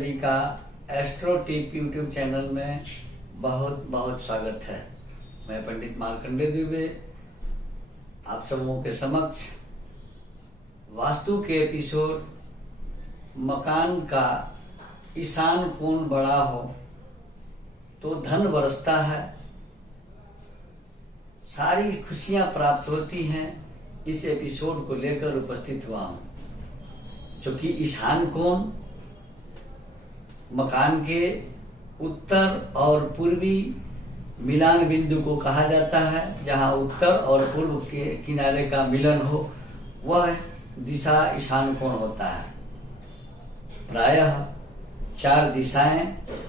सभी का astro tip YouTube channel में बहुत बहुत स्वागत है। मैं पंडित मार्कंडे दुबे आप सबों के समक्ष वास्तु के एपिसोड मकान का ईशान कोण बड़ा हो तो धन बरसता है, सारी खुशियां प्राप्त होती हैं, इस एपिसोड को लेकर उपस्थित हुआ हूँ। क्योंकि ईशान कोण मकान के उत्तर और पूर्वी मिलान बिंदु को कहा जाता है। जहाँ उत्तर और पूर्व के किनारे का मिलन हो वह दिशा ईशान कोण होता है। प्रायः 4 दिशाएं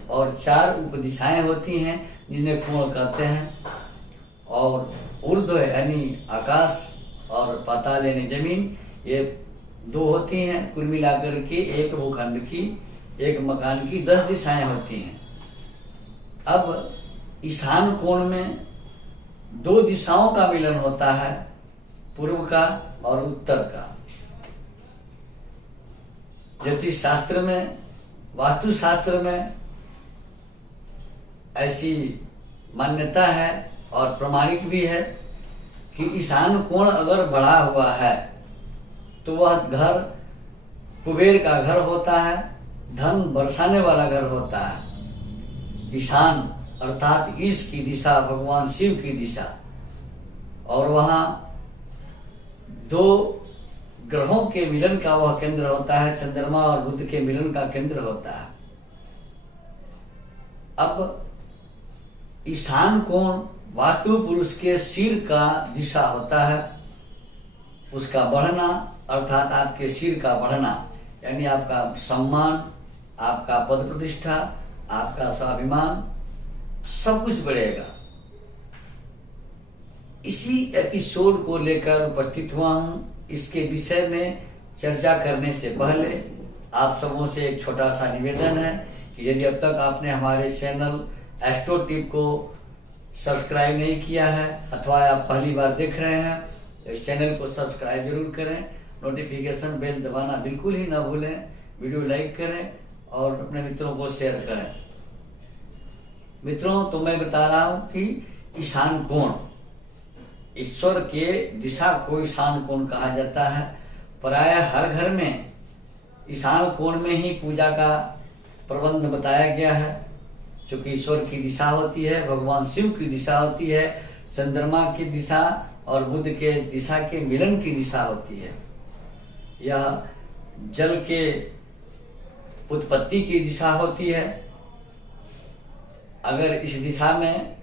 और 4 उपदिशाएं होती हैं जिन्हें कोण कहते हैं। और ऊर्ध्व यानी आकाश और पाताल यानी जमीन, ये 2 होती हैं। कुल मिलाकर के एक भूखंड की, एक मकान की 10 दिशाएं होती हैं। अब ईशान कोण में 2 दिशाओं का मिलन होता है, पूर्व का और उत्तर का। ज्योतिष शास्त्र में, वास्तु शास्त्र में ऐसी मान्यता है और प्रमाणित भी है कि ईशान कोण अगर बढ़ा हुआ है तो वह घर कुबेर का घर होता है, धन बरसाने वाला घर होता है। ईशान अर्थात ईश की दिशा, भगवान शिव की दिशा, और वहाँ 2 ग्रहों के मिलन का वह केंद्र होता है, चंद्रमा और बुध के मिलन का केंद्र होता है। अब ईशान कोण वास्तु पुरुष के सिर का दिशा होता है। उसका बढ़ना अर्थात आपके सिर का बढ़ना यानी आपका सम्मान, आपका पद प्रतिष्ठा, आपका स्वाभिमान, सब कुछ बढ़ेगा। इसी एपिसोड को लेकर उपस्थित हुआ हूँ। इसके विषय में चर्चा करने से पहले आप सबों से एक छोटा सा निवेदन है कि यदि अब तक आपने हमारे चैनल एस्ट्रो टिप को सब्सक्राइब नहीं किया है अथवा आप पहली बार देख रहे हैं तो इस चैनल को सब्सक्राइब जरूर करें। नोटिफिकेशन बेल दबाना बिल्कुल ही ना भूलें। वीडियो लाइक करें और अपने मित्रों को शेयर करें। मित्रों, तो मैं बता रहा हूं कि ईशान कोण, ईश्वर के दिशा को ईशान कोण कहा जाता है। प्रायः हर घर में ईशान कोण में ही पूजा का प्रबंध बताया गया है। क्योंकि ईश्वर की दिशा होती है, भगवान शिव की दिशा होती है, चंद्रमा की दिशा और बुध के दिशा के मिलन की दिशा होती है। यह जल के उत्पत्ति की दिशा होती है। अगर इस दिशा में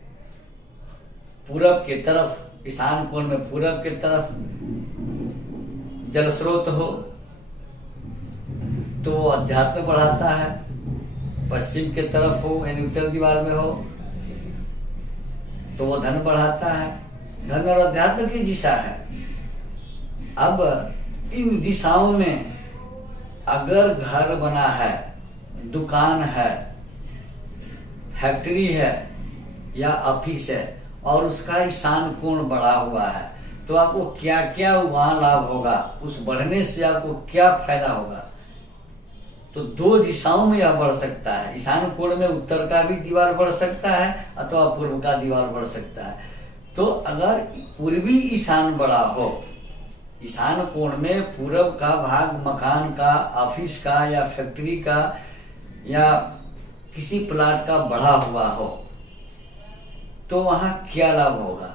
पूरब के तरफ, ईशान कोण में पूरब के तरफ जल स्रोत हो तो वो अध्यात्म बढ़ाता है। पश्चिम के तरफ हो यानी उत्तर दीवार में हो तो वो धन बढ़ाता है। धन और अध्यात्म की दिशा है। अब इन दिशाओं में अगर घर बना है, दुकान है, फैक्ट्री है या ऑफिस है और उसका ईशान कोण बढ़ा हुआ है तो आपको क्या क्या वहां लाभ होगा, उस बढ़ने से आपको क्या फायदा होगा। तो 2 दिशाओं में यह बढ़ सकता है। ईशान कोण में उत्तर का भी दीवार बढ़ सकता है अथवा पूर्व का दीवार बढ़ सकता है। तो अगर पूर्वी ईशान बड़ा हो, ईशान कोण में पूरब का भाग मकान का, ऑफिस का या फैक्ट्री का या किसी प्लाट का बढ़ा हुआ हो तो वहां क्या लाभ होगा।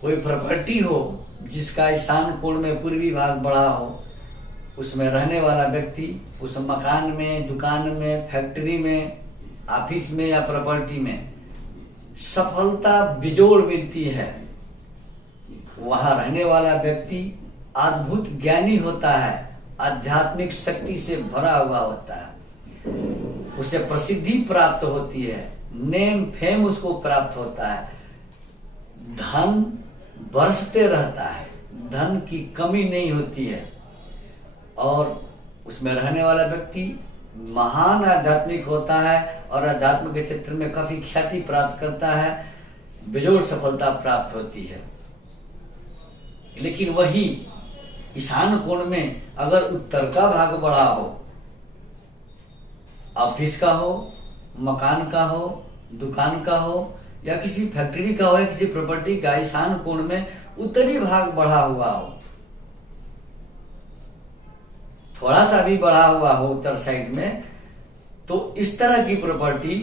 कोई प्रॉपर्टी हो जिसका ईशान कोण में पूर्वी भाग बढ़ा हो, उसमें रहने वाला व्यक्ति उस मकान में, दुकान में, फैक्ट्री में, ऑफिस में या प्रॉपर्टी में सफलता बिजोड़ मिलती है। वहां रहने वाला व्यक्ति अद्भुत ज्ञानी होता है, आध्यात्मिक शक्ति से भरा हुआ होता है, उसे प्रसिद्धि प्राप्त होती है, नेम फेम उसको प्राप्त होता है, धन बरसते रहता है, धन की कमी नहीं होती है और उसमें रहने वाला व्यक्ति महान आध्यात्मिक होता है और अध्यात्म के क्षेत्र में काफी ख्याति प्राप्त करता है, बेजोड़ सफलता प्राप्त होती है। लेकिन वही ईशान कोण में अगर उत्तर का भाग बड़ा हो ऑफिस का हो, मकान का हो, दुकान का हो या किसी फैक्ट्री का हो या किसी प्रॉपर्टी का ईशान कोण में उत्तरी भाग बढ़ा हुआ हो, थोड़ा सा भी बढ़ा हुआ हो उत्तर साइड में, तो इस तरह की प्रॉपर्टी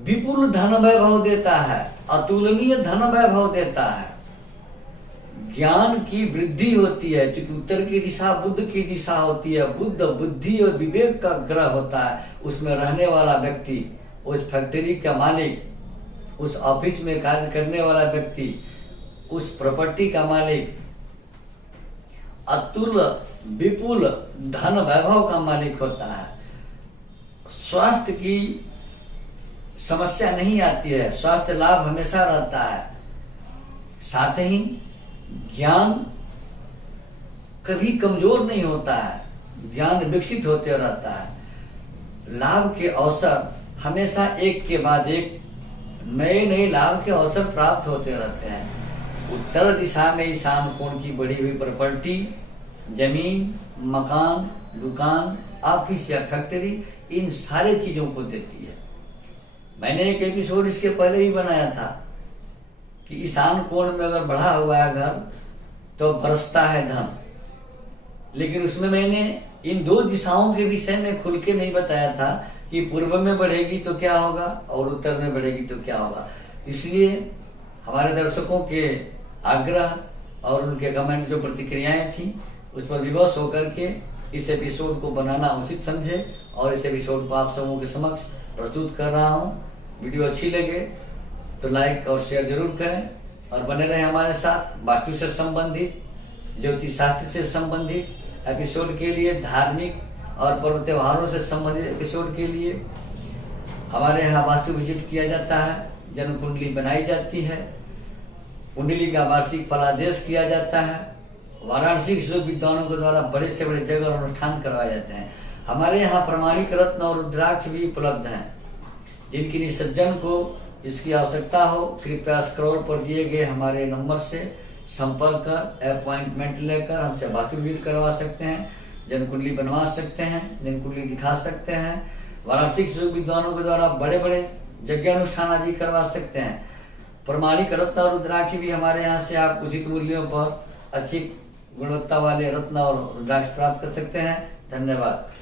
विपुल धन वैभव देता है, अतुलनीय धन वैभव देता है, ज्ञान की वृद्धि होती है। क्योंकि उत्तर की दिशा बुद्ध की दिशा होती है, बुद्ध बुद्धि और विवेक का ग्रह होता है। उसमें रहने वाला व्यक्ति, उस फैक्ट्री का मालिक, उस ऑफिस में कार्य करने वाला व्यक्ति, उस प्रॉपर्टी का मालिक अतुल विपुल धन वैभव का मालिक होता है। स्वास्थ्य की समस्या नहीं आती है, स्वास्थ्य लाभ हमेशा रहता है। साथ ही ज्ञान कभी कमजोर नहीं होता है, ज्ञान विकसित होते रहता है। लाभ के अवसर हमेशा एक के बाद एक नए नए लाभ के अवसर प्राप्त होते रहते हैं। उत्तर दिशा में ईशान कोण की बढ़ी हुई प्रॉपर्टी, जमीन, मकान, दुकान, ऑफिस या फैक्ट्री, इन सारे चीजों को देती है। मैंने एक एपिसोड इसके पहले ही बनाया था कि ईशान कोण में अगर बढ़ा हुआ है घर तो बरसता है धन, लेकिन उसमें मैंने इन दो दिशाओं के विषय में खुल के नहीं बताया था कि पूर्व में बढ़ेगी तो क्या होगा और उत्तर में बढ़ेगी तो क्या होगा। इसलिए हमारे दर्शकों के आग्रह और उनके कमेंट जो प्रतिक्रियाएं थी उस पर विवश होकर के इस एपिसोड को बनाना उचित समझे और इस एपिसोड को आप सबों के समक्ष प्रस्तुत कर रहा हूँ। वीडियो अच्छी लगे तो लाइक और शेयर जरूर करें और बने रहे हमारे साथ। वास्तु से संबंधित, ज्योतिष शास्त्र से संबंधित एपिसोड के लिए, धार्मिक और पर्व त्योहारों से संबंधित एपिसोड के लिए हमारे यहाँ वास्तु विजिट किया जाता है, जन्म कुंडली बनाई जाती है, कुंडली का वार्षिक फलादेश किया जाता है, वाराणसी के विद्वानों के द्वारा बड़े से बड़े जगह और अनुष्ठान करवाए जाते हैं। हमारे यहाँ प्रमाणिक रत्न और रुद्राक्ष भी उपलब्ध हैं। जिनकी निसज्जन को इसकी आवश्यकता हो कृपया स्क्रॉल पर दिए गए हमारे नंबर से संपर्क कर अपॉइंटमेंट लेकर हमसे वास्तु विजिट करवा सकते हैं, जन्म कुंडली बनवा सकते हैं, जन्म कुंडली दिखा सकते हैं। वाराणसी के विद्वानों के द्वारा बड़े बड़े यज्ञ अनुष्ठान आदि करवा सकते हैं। प्रमाणिक रत्न और रुद्राक्ष भी हमारे यहाँ से आप उचित मूल्यों पर अच्छी गुणवत्ता वाले रत्न और रुद्राक्ष प्राप्त कर सकते हैं। धन्यवाद।